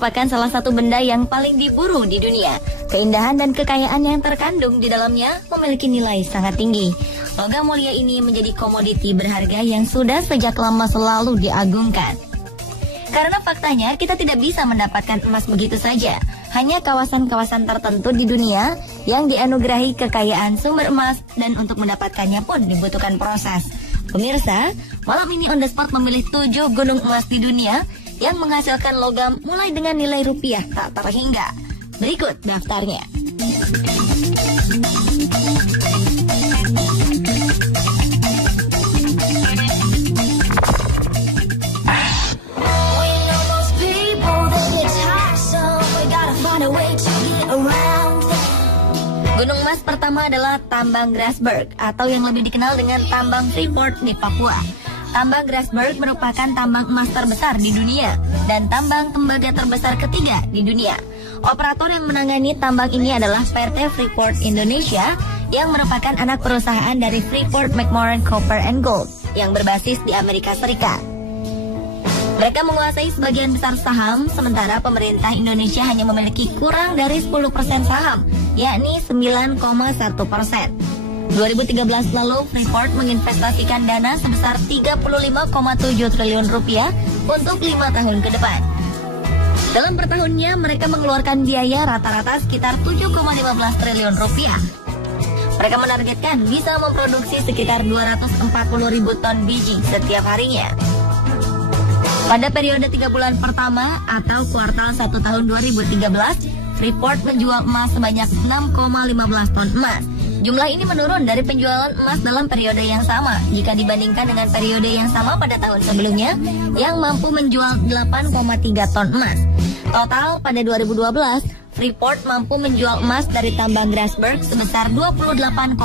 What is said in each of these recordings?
merupakan salah satu benda yang paling diburu di dunia. Keindahan dan kekayaan yang terkandung di dalamnya memiliki nilai sangat tinggi. Logam mulia ini menjadi komoditi berharga yang sudah sejak lama selalu diagungkan. Karena faktanya kita tidak bisa mendapatkan emas begitu saja. Hanya kawasan-kawasan tertentu di dunia yang dianugerahi kekayaan sumber emas dan untuk mendapatkannya pun dibutuhkan proses. Pemirsa, malam ini On The Spot memilih 7 gunung emas di dunia yang menghasilkan logam mulai dengan nilai rupiah tak terhingga. Berikut daftarnya. Gunung emas pertama adalah tambang Grasberg atau yang lebih dikenal dengan tambang Freeport di Papua. Tambang Grasberg merupakan tambang emas terbesar di dunia dan tambang tembaga terbesar ketiga di dunia. Operator yang menangani tambang ini adalah PT Freeport Indonesia yang merupakan anak perusahaan dari Freeport McMoran Copper and Gold yang berbasis di Amerika Serikat. Mereka menguasai sebagian besar saham, sementara pemerintah Indonesia hanya memiliki kurang dari 10% saham, yakni 9,1%. 2013 lalu, Freeport menginvestasikan dana sebesar 35,7 triliun rupiah untuk 5 tahun ke depan. Dalam per tahunnya, mereka mengeluarkan biaya rata-rata sekitar 7,15 triliun rupiah. Mereka menargetkan bisa memproduksi sekitar 240 ribu ton biji setiap harinya. Pada periode 3 bulan pertama atau kuartal 1 tahun 2013, Freeport menjual emas sebanyak 6,15 ton emas. Jumlah ini menurun dari penjualan emas dalam periode yang sama jika dibandingkan dengan periode yang sama pada tahun sebelumnya yang mampu menjual 8,3 ton emas. Total pada 2012, Freeport mampu menjual emas dari tambang Grasberg sebesar 28,5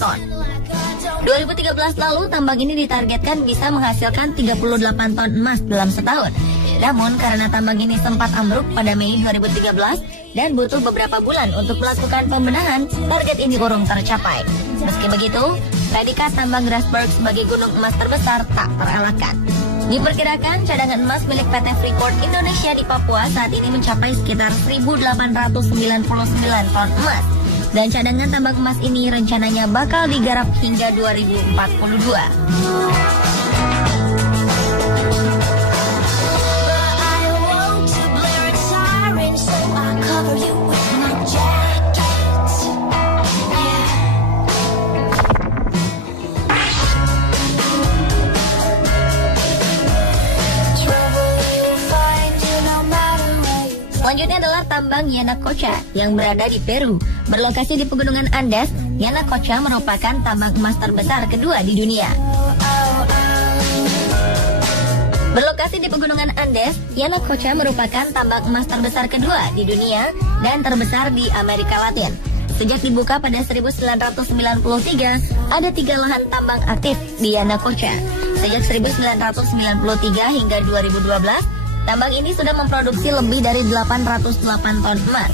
ton. 2013 lalu, tambang ini ditargetkan bisa menghasilkan 38 ton emas dalam setahun. Namun, karena tambang ini sempat ambruk pada Mei 2013 dan butuh beberapa bulan untuk melakukan pembenahan, target ini urung tercapai. Meski begitu, predikat tambang Grasberg sebagai gunung emas terbesar tak terelakkan. Diperkirakan cadangan emas milik PT Freeport Indonesia di Papua saat ini mencapai sekitar 1.899 ton emas. Dan cadangan tambang emas ini rencananya bakal digarap hingga 2042. Selanjutnya adalah tambang Yanacocha yang berada di Peru. Berlokasi di pegunungan Andes, Yanacocha merupakan tambang emas terbesar kedua di dunia. Berlokasi di pegunungan Andes, Yanacocha merupakan tambang emas terbesar kedua di dunia dan terbesar di Amerika Latin. Sejak dibuka pada 1993, ada 3 lahan tambang aktif di Yanacocha. Sejak 1993 hingga 2012, tambang ini sudah memproduksi lebih dari 808 ton emas.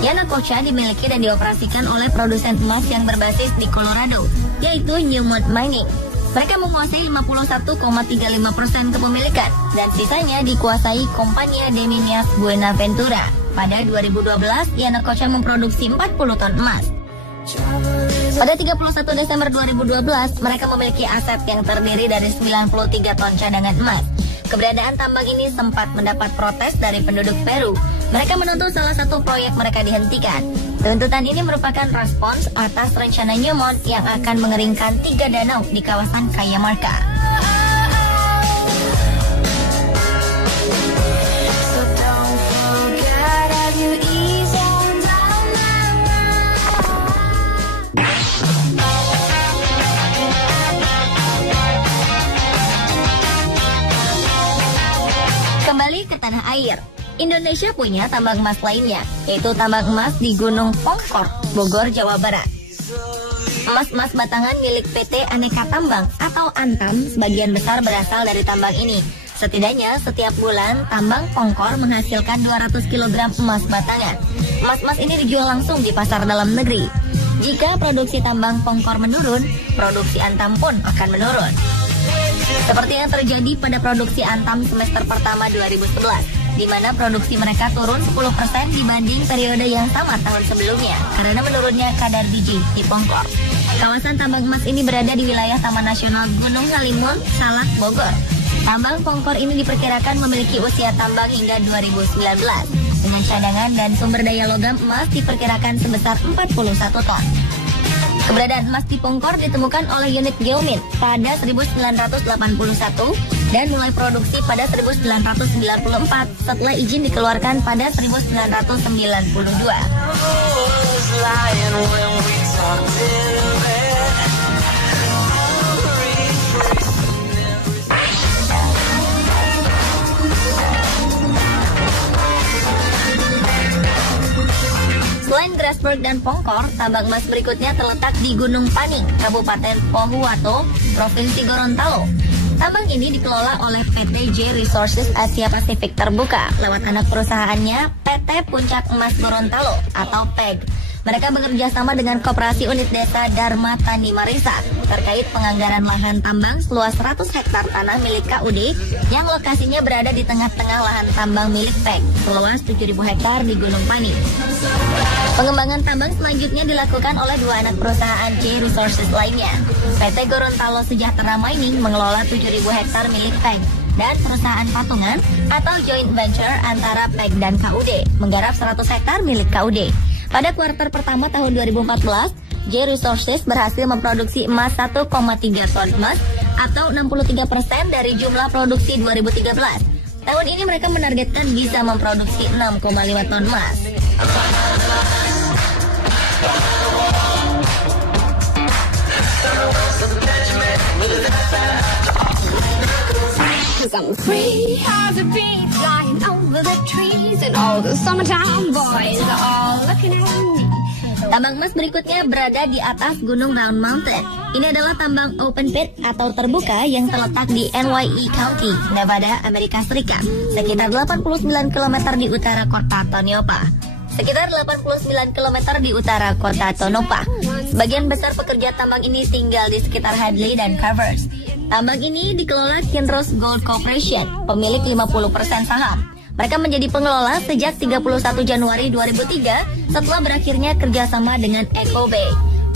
Yanacocha dimiliki dan dioperasikan oleh produsen emas yang berbasis di Colorado, yaitu Newmont Mining. Mereka menguasai 51,35% kepemilikan dan sisanya dikuasai Compañía de Minas Buenaventura. Pada 2012, Yanacocha memproduksi 40 ton emas. Pada 31 Desember 2012, mereka memiliki aset yang terdiri dari 93 ton cadangan emas. Keberadaan tambang ini sempat mendapat protes dari penduduk Peru. Mereka menuntut salah satu proyek mereka dihentikan. Tuntutan ini merupakan respons atas rencana Newmont yang akan mengeringkan 3 danau di kawasan Cajamarca. Kembali ke tanah air, Indonesia punya tambang emas lainnya, yaitu tambang emas di Gunung Pongkor, Bogor, Jawa Barat. Emas-emas batangan milik PT Aneka Tambang atau Antam sebagian besar berasal dari tambang ini. Setidaknya setiap bulan tambang Pongkor menghasilkan 200 kg emas batangan. Emas-emas ini dijual langsung di pasar dalam negeri. Jika produksi tambang Pongkor menurun, produksi Antam pun akan menurun. Seperti yang terjadi pada produksi Antam semester pertama 2011. di mana produksi mereka turun 10% dibanding periode yang sama tahun sebelumnya karena menurunnya kadar biji di Pongkor. Kawasan tambang emas ini berada di wilayah Taman Nasional Gunung Halimun, Salak, Bogor. Tambang Pongkor ini diperkirakan memiliki usia tambang hingga 2019 dengan cadangan dan sumber daya logam emas diperkirakan sebesar 41 ton. Keberadaan emas di Pongkor ditemukan oleh unit Geomint pada 1981 dan mulai produksi pada 1994 setelah izin dikeluarkan pada 1992. Selain Grasberg dan Pongkor, tambang emas berikutnya terletak di Gunung Paning, Kabupaten Pohuwato, Provinsi Gorontalo. Tambang ini dikelola oleh PT J Resources Asia Pasifik Terbuka lewat anak perusahaannya PT Puncak Emas Gorontalo atau PEG. Mereka bekerja sama dengan Koperasi Unit Desa Dharma Tani Marisa terkait penganggaran lahan tambang seluas 100 hektar tanah milik KUD yang lokasinya berada di tengah-tengah lahan tambang milik PEG seluas 7.000 hektar di Gunung Paning. Pengembangan tambang selanjutnya dilakukan oleh dua anak perusahaan J Resources lainnya. PT Gorontalo Sejahtera Mining mengelola 7.000 hektar milik PEG dan perusahaan patungan atau joint venture antara PEG dan KUD menggarap 100 hektar milik KUD. Pada kuartal pertama tahun 2014, J Resources berhasil memproduksi emas 1,3 ton emas atau 63% dari jumlah produksi 2013. Tahun ini mereka menargetkan bisa memproduksi 6,5 ton emas. I'm free as a bee flying over the trees and all the summertime boys are all looking at me. Tambang emas berikutnya berada di atas Gunung Round Mountain. Ini adalah tambang open pit atau terbuka yang terletak di NYE County, Nevada, Amerika Serikat, sekitar 89 km di utara kota Tonopah. Sebagian besar pekerja tambang ini tinggal di sekitar Hadley dan Carvers. Tambang ini dikelola Kinross Gold Corporation, pemilik 50% saham. Mereka menjadi pengelola sejak 31 Januari 2003 setelah berakhirnya kerjasama dengan Echo Bay.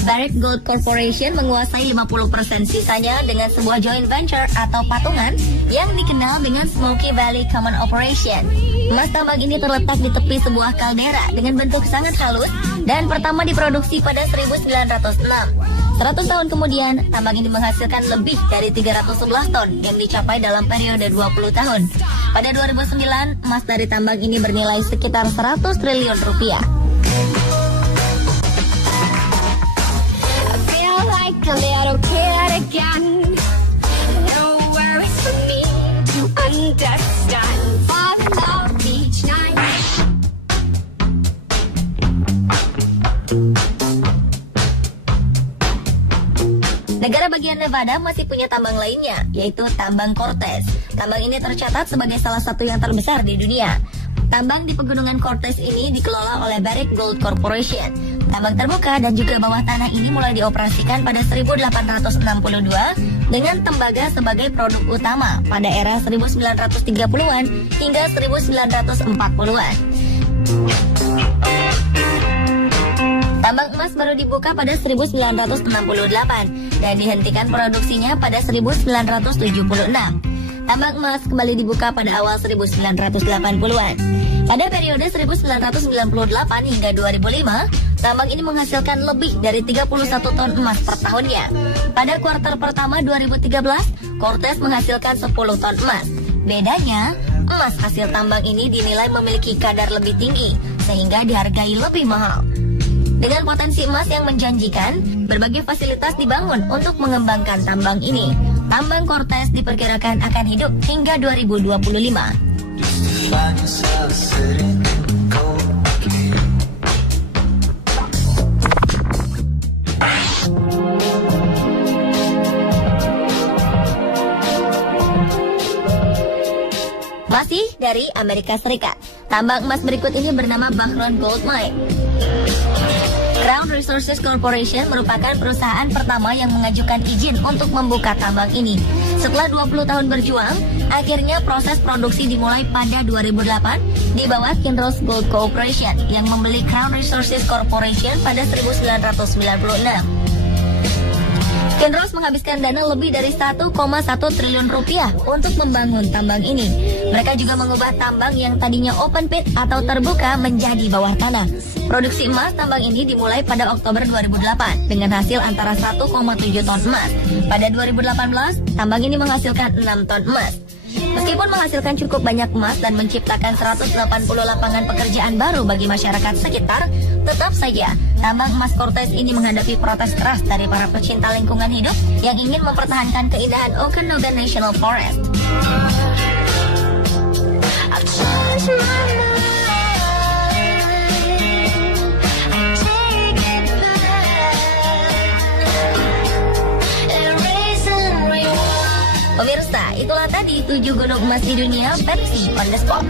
Barrick Gold Corporation menguasai 50% sisanya dengan sebuah joint venture atau patungan yang dikenal dengan Smoky Valley Common Operation. Emas tambang ini terletak di tepi sebuah kaldera dengan bentuk sangat halus dan pertama diproduksi pada 1906. 100 tahun kemudian, tambang ini menghasilkan lebih dari 311 ton yang dicapai dalam periode 20 tahun. Pada 2009, emas dari tambang ini bernilai sekitar 100 triliun rupiah. A little kid again. No worries for me to understand. Fall in love each night. Negara bagian Nevada masih punya tambang lainnya, yaitu tambang Cortez. Tambang ini tercatat sebagai salah satu yang terbesar di dunia. Tambang di pegunungan Cortez ini dikelola oleh Barrick Gold Corporation. Tambang terbuka dan juga bawah tanah ini mulai dioperasikan pada 1862 dengan tembaga sebagai produk utama pada era 1930-an hingga 1940-an. Tambang emas baru dibuka pada 1968 dan dihentikan produksinya pada 1976. Tambang emas kembali dibuka pada awal 1980-an. Pada periode 1998 hingga 2005, tambang ini menghasilkan lebih dari 31 ton emas per tahunnya. Pada kuartal pertama 2013, Cortez menghasilkan 10 ton emas. Bedanya, emas hasil tambang ini dinilai memiliki kadar lebih tinggi, sehingga dihargai lebih mahal. Dengan potensi emas yang menjanjikan, berbagai fasilitas dibangun untuk mengembangkan tambang ini. Tambang Cortez diperkirakan akan hidup hingga 2025. Masih dari Amerika Serikat, tambang emas berikut ini bernama Bahron Gold Mine. Crown Resources Corporation merupakan perusahaan pertama yang mengajukan izin untuk membuka tambang ini. Setelah 20 tahun berjuang, Akhirnya proses produksi dimulai pada 2008 di bawah Kinross Gold Corporation yang membeli Crown Resources Corporation pada 1996. Kinross menghabiskan dana lebih dari 1,1 triliun rupiah untuk membangun tambang ini. Mereka juga mengubah tambang yang tadinya open pit atau terbuka menjadi bawah tanah. Produksi emas tambang ini dimulai pada Oktober 2008 dengan hasil antara 1,7 ton emas. Pada 2018, tambang ini menghasilkan 6 ton emas. Meskipun menghasilkan cukup banyak emas dan menciptakan 180 lapangan pekerjaan baru bagi masyarakat sekitar, tetap saja tambang emas Cortez ini menghadapi protes keras dari para pecinta lingkungan hidup yang ingin mempertahankan keindahan Okanogan National Forest. Pemirsa, itulah tadi 7 gunung emas di dunia versi on the spot.